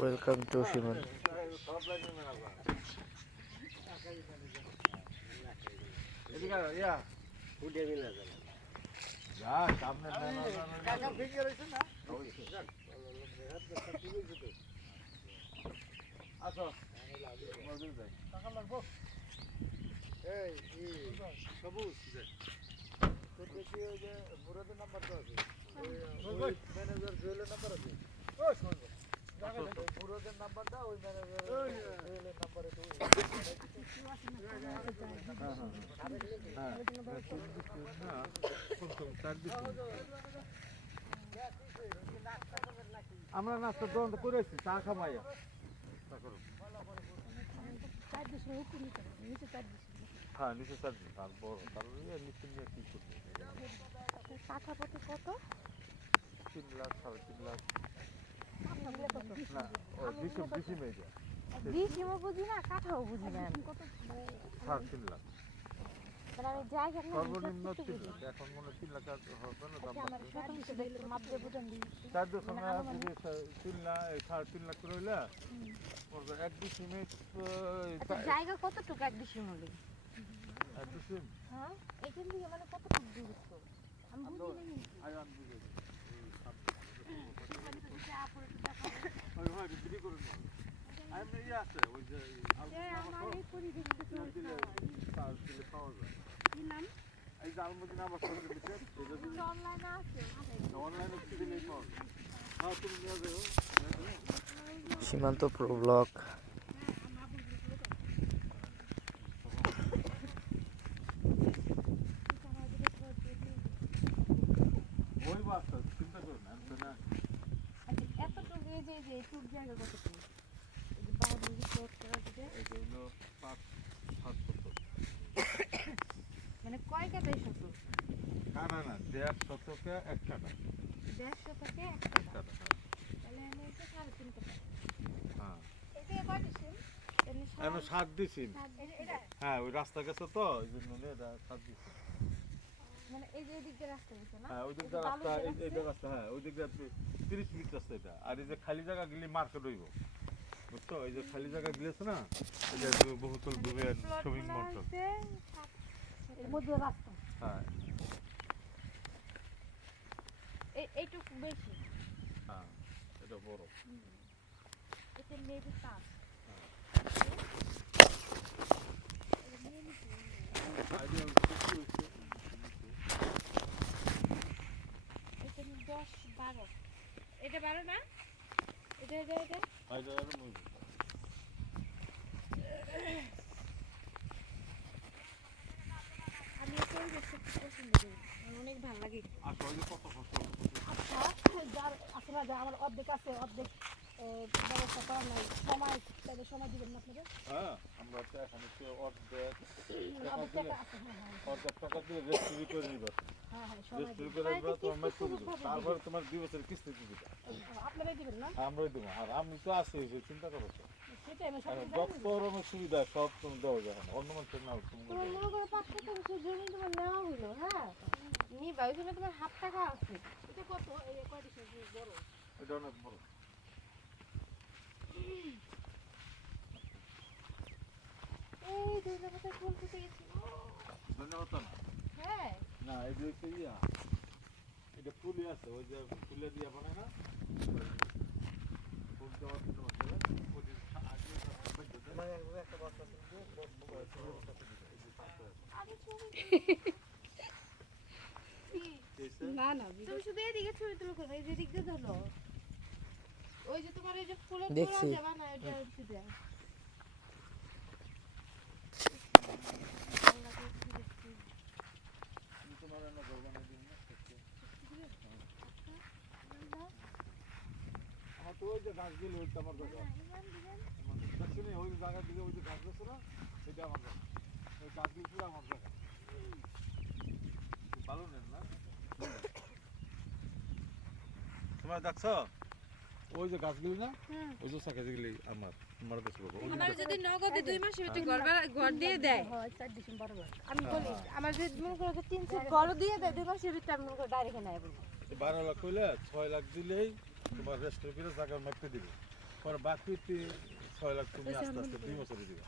Welcome to Shiman. আমরা নাস্তা দোকান করেছি চা খাবাইয়া হ্যাঁ নিচে চার্জ তার বড় তার নিচে নিয়ে কি করবে কাঠাপতি কত 3 লাখ 3.5 লাখ না ডিসি মেজা ডিসিমও বুঝি না কাঠাও বুঝি না 3.5 লাখ মানে আমি জায়গা সর্বনিম্ন 3 লাখ এখন মনে 3 লাখ হবে না দাম আমার শতাংশ দেখতে মাপতে বুঝান দিই চার দোকান যদি 3 লাখ 3.5 লাখ করে হইলা ওর এক ডিসি মেজ জায়গা কতটুকু এক ডিসি হলো এক ডিসি হ্যাঁ এখান থেকে মানে কতটুকু দূরত্ব আমি বুঝি না আয়ান বুঝে ওই বিক্রি করুন আমি এই আছে ওই যে আমার এই পরিবেশ থেকে পাওয়া যায় কি নাম এই যে আলমদিনা আবার করে দিতে অনলাইনে আছে অনলাইনে কি দিলেই পাওয়া যায় হ্যাঁ তুমি নিয়ে যাও সীমান্ত প্রো ব্লগ ওই বাসটা চিন্তা করুন আমি তো না এতটুকু এই যে এইটুক জায়গা কতটুকু এই যে বাউন্ডারি ক্রস করা দিতে এই যে হলো 5-7 মানে কয় কাটাই শত না 1.5 শতকে 1 কাটা 1.5 শতকে 1 কাটা তাহলে আমি এটা 3.5 কাটা হ্যাঁ এটা কয় দিছেন আমি 7 দিছি এটা হ্যাঁ ওই রাস্তা গেছে তো এই জন্য এটা 7 দিছি মানে এই যে এদিকে রাস্তা গেছে না হ্যাঁ ওই দিকটা রাস্তা এই রাস্তা হ্যাঁ ওই দিকটা 30 মিনিট রাস্তা এটা আর এই যে খালি জায়গা গেলে মার্কেট হইব বুঝছো এই যে খালি জায়গা গেলেছে না এটা বহুতল দূরে শপিং মলটা এর মধ্যে রাস্তা হ্যাঁ এইটুকু বেশি হ্যাঁ এটা বড় এটা মেবি পাঁচ আইডিয়া কি হইছে এটা 10-12 এটা 12 না এটা আইডিয়া আর মুই আমি এই পরিবেশটা খুব পছন্দ করি আমার অনেক ভালো লাগে আসলে কত কষ্ট আচ্ছা যার আপনারা যা আমার অর্ধেক আছে অর্ধেক ব্যবস্থা করার নাই সময় তাদের সময় দিবেন না আপনাদের হ্যাঁ আমরা তো এখানে তো অর্ধেক অর্ধেক টাকা আছে অর্ধেক টাকা দিয়ে রেজিস্ট্রি করে নিবা হ্যাঁ সময় রেজিস্ট্রি দিবেন করে নিবা তোমার মেসেজ দিবে তারপর তোমার 2 বছরের কিস্তি দিবে আপনারাই দিবেন না আমরাই দেবো আর আমি তো আছি এই চিন্তা করো তো সেটাই আমি সব যত রকমের সুবিধা সব তুমি দেওয়া যায় অন্য মানুষের না তুমি তোমার মনে করো 5 টাকা জমি তোমার নেওয়া হইলো হ্যাঁ নিবা ওই জন্য তোমার হাফ টাকা আছে এটা কত এই কয় দিছে বড় এটা অনেক বড় এই দুই জায়গাতে ফুল ফুটে গেছে ধন্যবাদ না হ্যাঁ না এই যে ইয়া এটা ফুলই আছে ওই যে ফুলে দিয়ে বানায় না ফুল দেওয়া দিতে পারছে ওই আগে একটা বাচ্চা না না তুমি শুধু এদিকে ছবি তুলো করো এই যে দিক দিয়ে ধরো ওই যে তোমার এই যে ফুলের দেখছি। তোড়া যাবা না এটা হচ্ছে দেয়া তোমার না গরবানা দিন না আমার তো ওই যে গাছ দিল ওই আমার দরকার দেখছি ওই জায়গা দিকে ওই যে গাছ গেছে না সেটা আমার দরকার ওই গাছ দিল পুরো আমার দরকার ভালো নেন না তোমার দেখছো ওই যে গাছগুলি না ওই যে শাখাগুলি আমার কাছে পাবো আমার যদি নগদে 2 মাসের ভিতরে ঘর দিয়ে দেয় হয় 4 ডিসেম্বর আমি বলি আমার যে মনে করো 3 সেট ঘর দিয়ে দেয় 2 মাসের ভিতরে আমি মনে করো ডাইরেক্ট নেয় বলবো 12 লাখ কইলে 6 লাখ দিলেই তোমার রেস্টের ভিতরে জায়গা মাপতে দিবে পরে বাকি 6 লাখ তুমি আস্তে আস্তে 2 বছরে দিবা।